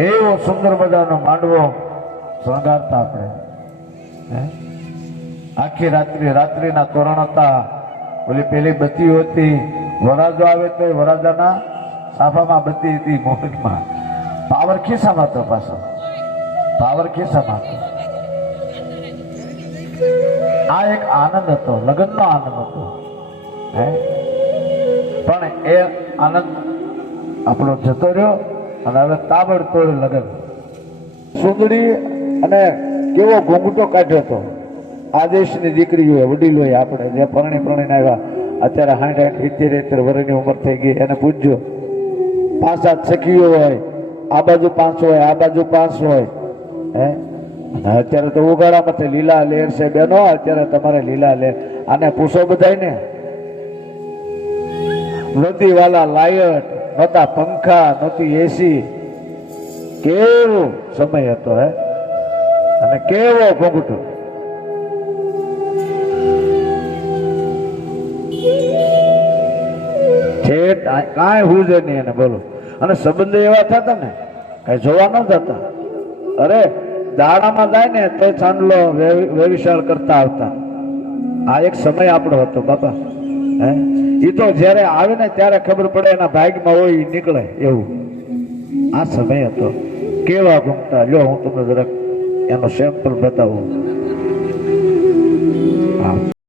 એવો સુંદર મજાનો માંડવો શણગારતા આપણે? આખી રાત્રિ, રાત્રિના તોરણ હતા ઓલી પેલી બત્તી હતી, વરાજો આવે તો વરાજાના સાફામાં બત્તી હતી મોહનમાં. પાવર ખિસ્સામાં હતો પાછો. પાવર ખિસ્સામાં હતો. આ એક આનંદ હતો, લગ્નનો આનંદ હતો. હે? પણ એ આનંદ આપણો જતો રહ્યો અને હવે તાબડતોડ લગન. સુંદરી અને કેવો ઘોંઘટો કાઢ્યો હતો. આ દેશની દીકરીઓએ, વડીલોએ આપણે જે પરણી પરણીને આવ્યા, અત્યારે હાઠ હાઠ સિત્તેર એતેર વર્ષની ઉંમર થઈ ગઈ. એને પૂછજો, પાંચ સાત સખીઓ હોય, આ બાજુ પાંચ હોય, આ બાજુ પાંચ હોય, હે? અત્યારે તો ઉગાડામાં લીલા લેર છે, બેનો, અત્યારે તમારે લીલા લેર. આને પૂછો બધાય ને નદી લાયટ નહોતા, પંખા નહોતી એસી કેવો સમય હતો, હે? અને કેવો ઘૂંઘટો છેટ કાંઈ હુજે નહીં એને, બોલો. અને સંબંધો એવા થતા ને, કઈ જોવા ન જતા. અરે, દાડામાં જાય ને તે ચાંદલો વેવિશાળ કરતા આવતા. આ એક સમય આપણો હતો, બાપા. હે? એ તો જ્યારે આવે ને ત્યારે ખબર પડે એના ભાગમાં હોય એ નીકળે એવું. આ સમય હતો. કેવા ઘૂમતા લ્યો હું તમને જરાક એનો સેમ્પલ બતાવું.